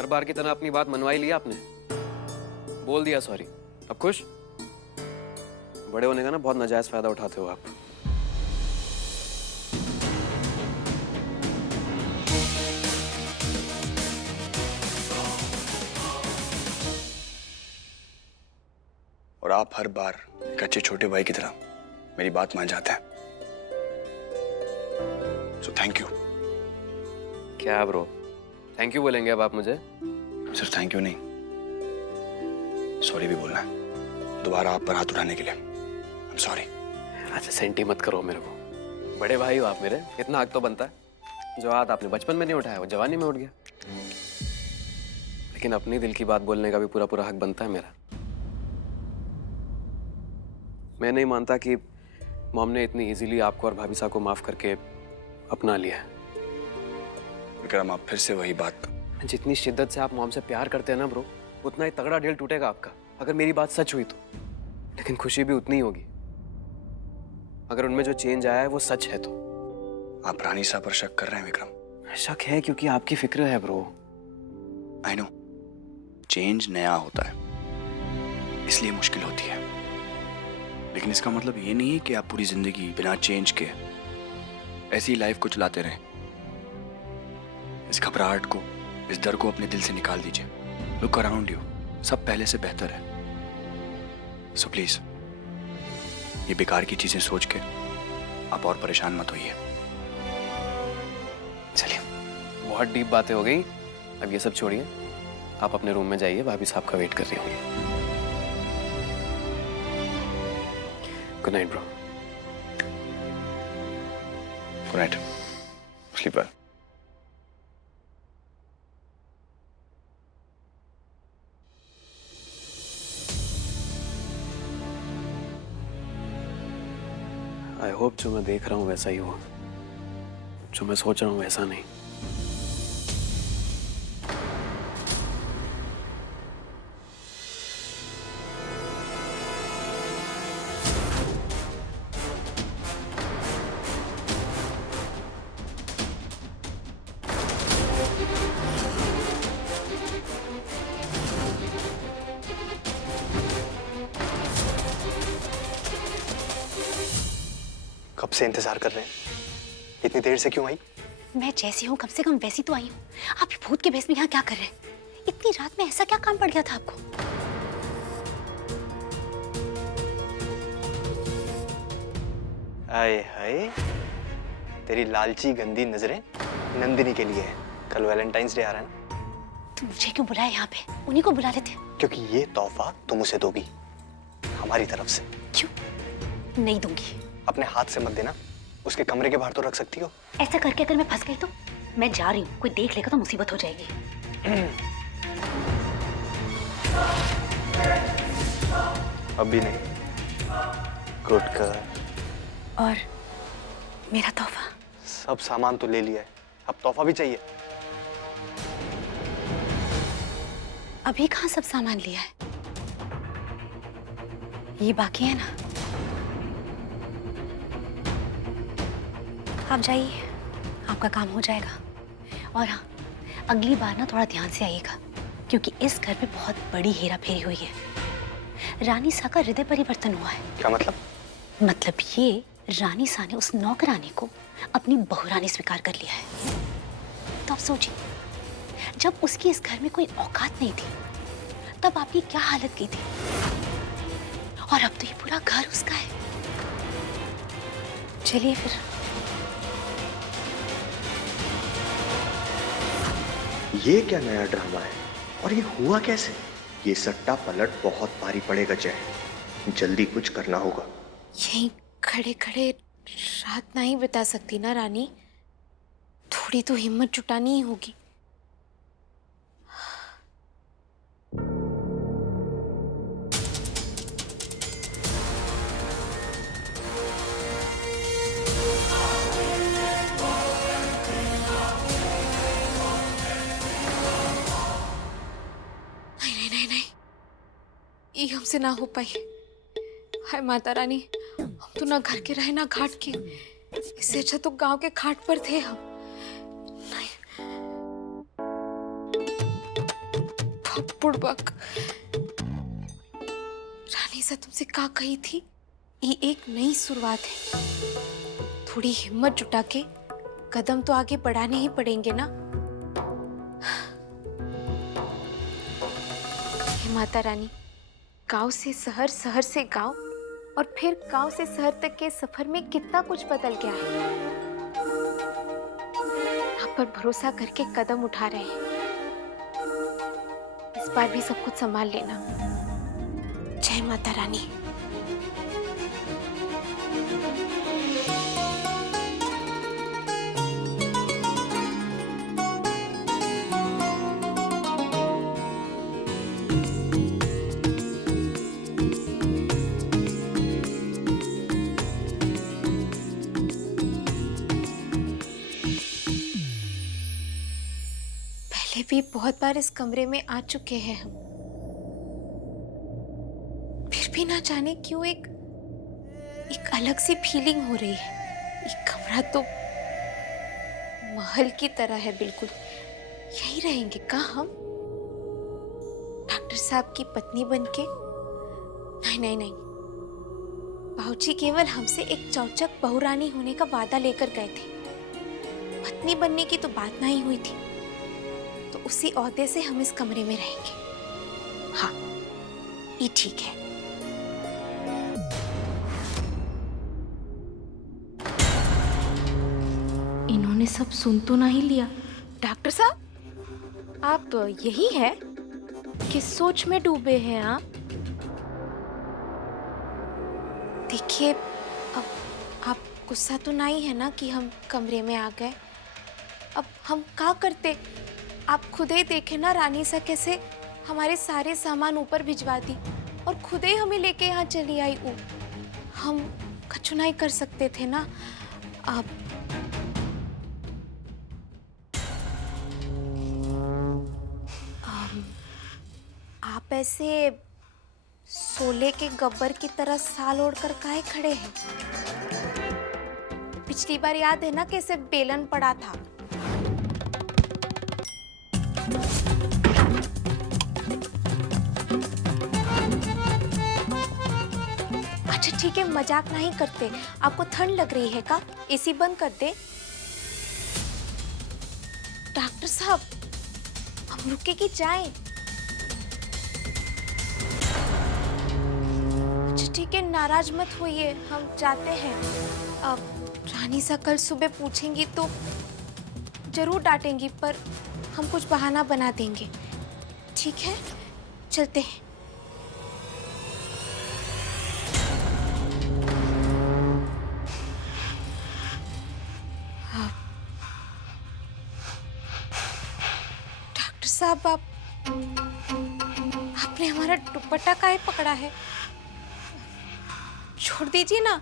हर बार की तरह अपनी बात मनवा ही लिया आपने, बोल दिया सॉरी। अब खुश? बड़े होने का ना बहुत नाजायज फायदा उठाते हो आप। और आप हर बार एक अच्छे छोटे भाई की तरह मेरी बात मान जाते हैं। So thank you. क्या ब्रो, थैंक यू बोलेंगे अब आप मुझे? सिर्फ थैंक यू नहीं, सॉरी भी बोलना है दोबारा आप पर हाथ उठाने के लिए। I am sorry. अच्छा सेंटी मत करो मेरे को, बड़े भाई हो आप मेरे, इतना हक तो बनता है। जो हाथ आपने बचपन में नहीं उठाया वो जवानी में उठ गया। लेकिन अपनी दिल की बात बोलने का भी पूरा पूरा हक बनता है मेरा। मैं नहीं मानता कि मॉम ने इतनी इजीली आपको और भाभी साहब को माफ करके अपना लिया है। विक्रम, आप फिर से वही बात। जितनी शिद्दत से आप मॉम से प्यार करते हैं ना ब्रो, उतना ही तगड़ा दिल टूटेगा आपका अगर मेरी बात सच हुई तो। लेकिन खुशी भी उतनी ही होगी अगर उनमें जो चेंज आया है वो सच है तो। आप रानी साहब पर शक कर रहे हैं विक्रम? शक है क्योंकि आपकी फिक्र है ब्रो। आई नो, चेंज नया होता है इसलिए मुश्किल होती है, लेकिन इसका मतलब ये नहीं है कि आप पूरी जिंदगी बिना चेंज के ऐसी लाइफ को चलाते रहें। इस घबराहट को, इस डर को अपने दिल से निकाल दीजिए। लुक अराउंड यू, सब पहले से बेहतर है। सो प्लीज ये बेकार की चीजें सोच के आप और परेशान मत होइए। चलिए बहुत डीप बातें हो गई, अब ये सब छोड़िए, आप अपने रूम में जाइए, भाभी साहब का वेट कर रही होंगी। Good night bro. Good night, sleep well. I hope जो मैं देख रहा हूँ वैसा ही हुआ, जो मैं सोच रहा हूँ वैसा नहीं। कब से इंतजार कर रहे हैं, इतनी देर से क्यों आई? मैं जैसी हूँ कम से कम वैसी तो आई हूँ। आप ये भूत के भेष में यहाँ क्या कर रहे हैं? इतनी रात में ऐसा क्या काम पड़ गया था आपको? आए हाय, तेरी लालची गंदी नजरें नंदिनी के लिए है। कल वैलेंटाइंस डे आ रहा है ना। तुम मुझे क्यों बुलाया यहाँ पे? उन्हीं को बुला लेते। क्योंकि ये तोहफा तुम उसे दोगी हमारी तरफ से। क्यों नहीं दूंगी? अपने हाथ से मत देना, उसके कमरे के बाहर तो रख सकती हो। ऐसा करके अगर मैं फंस गई तो? मैं जा रही हूँ, कोई देख लेगा तो मुसीबत हो जाएगी। अब भी नहीं? Good girl. और मेरा तोहफा? सब सामान तो ले लिया है, अब तोहफा भी चाहिए? अभी कहाँ सब सामान लिया है, ये बाकी है ना। आप जाइए, आपका काम हो जाएगा। और हाँ, अगली बार ना थोड़ा ध्यान से आइएगा, क्योंकि इस घर में बहुत बड़ी हेरा फेरी हुई है। रानी सा का हृदय परिवर्तन हुआ है। क्या मतलब? मतलब ये, रानी सा ने उस नौकरानी को अपनी बहुरानी स्वीकार कर लिया है। तो आप सोचिए, जब उसकी इस घर में कोई औकात नहीं थी तब आपकी क्या हालत की थी, और अब तो ये पूरा घर उसका है। चलिए फिर। ये क्या नया ड्रामा है और ये हुआ कैसे? ये सट्टा पलट बहुत भारी पड़ेगा जय, जल्दी कुछ करना होगा। यहीं खड़े खड़े रात नहीं बिता सकती ना रानी, थोड़ी तो हिम्मत जुटानी ही होगी। ये हमसे ना हो पाई। हाय माता रानी, हम तो ना घर के रहे ना घाट के, इससे अच्छा तो गांव के घाट पर थे हम। नहीं। बुड़बक। रानी सा तुमसे का कही थी, ये एक नई शुरुआत है। थोड़ी हिम्मत जुटा के कदम तो आगे बढ़ाने ही पड़ेंगे ना। हे माता रानी, गांव से शहर, शहर से गांव और फिर गांव से शहर तक के सफर में कितना कुछ बदल गया है। आप पर भरोसा करके कदम उठा रहे हैं। इस बार भी सब कुछ संभाल लेना। जय माता रानी। पहले भी बहुत बार इस कमरे में आ चुके हैं हम, फिर भी ना जाने क्यों एक अलग सी फीलिंग हो रही है। ये कमरा तो महल की तरह है बिल्कुल। यही रहेंगे का हम? डॉक्टर साहब की पत्नी बनके? नहीं नहीं नहीं, बाबूजी केवल हमसे एक चौचक बहुरानी होने का वादा लेकर गए थे। पत्नी बनने की तो बात नहीं हुई थी। तो उसी ओहदे से हम इस कमरे में रहेंगे। हाँ, ये ठीक है। इन्होंने सब सुन तो नहीं लिया? डॉक्टर साहब, आप यही है? किस सोच में डूबे हैं आप? देखिए, अब आप गुस्सा तो नहीं है ना कि हम कमरे में आ गए? अब हम क्या करते? आप खुद ही देखे ना रानी सा कैसे हमारे सारे सामान ऊपर भिजवा दी और खुद ही हमें लेके यहाँ चली आई। हम कुछ नहीं कर सकते थे ना। आप ऐसे सोले के गब्बर की तरह साल ओढ़कर काहे खड़े हैं? पिछली बार याद है ना कैसे बेलन पड़ा था? अच्छा ठीक है, मजाक नहीं करते। आपको ठंड लग रही है का? एसी बंद कर दे। डॉक्टर साहब, हम रुके कि जाएं? अच्छा ठीक है, नाराज मत होइए, हम जाते हैं। अब रानी सा कल सुबह पूछेंगी तो जरूर डांटेंगी, पर हम कुछ बहाना बना देंगे। ठीक है, चलते हैं। डॉक्टर साहब, आपने हमारा दुपट्टा काहे पकड़ा है? छोड़ दीजिए ना।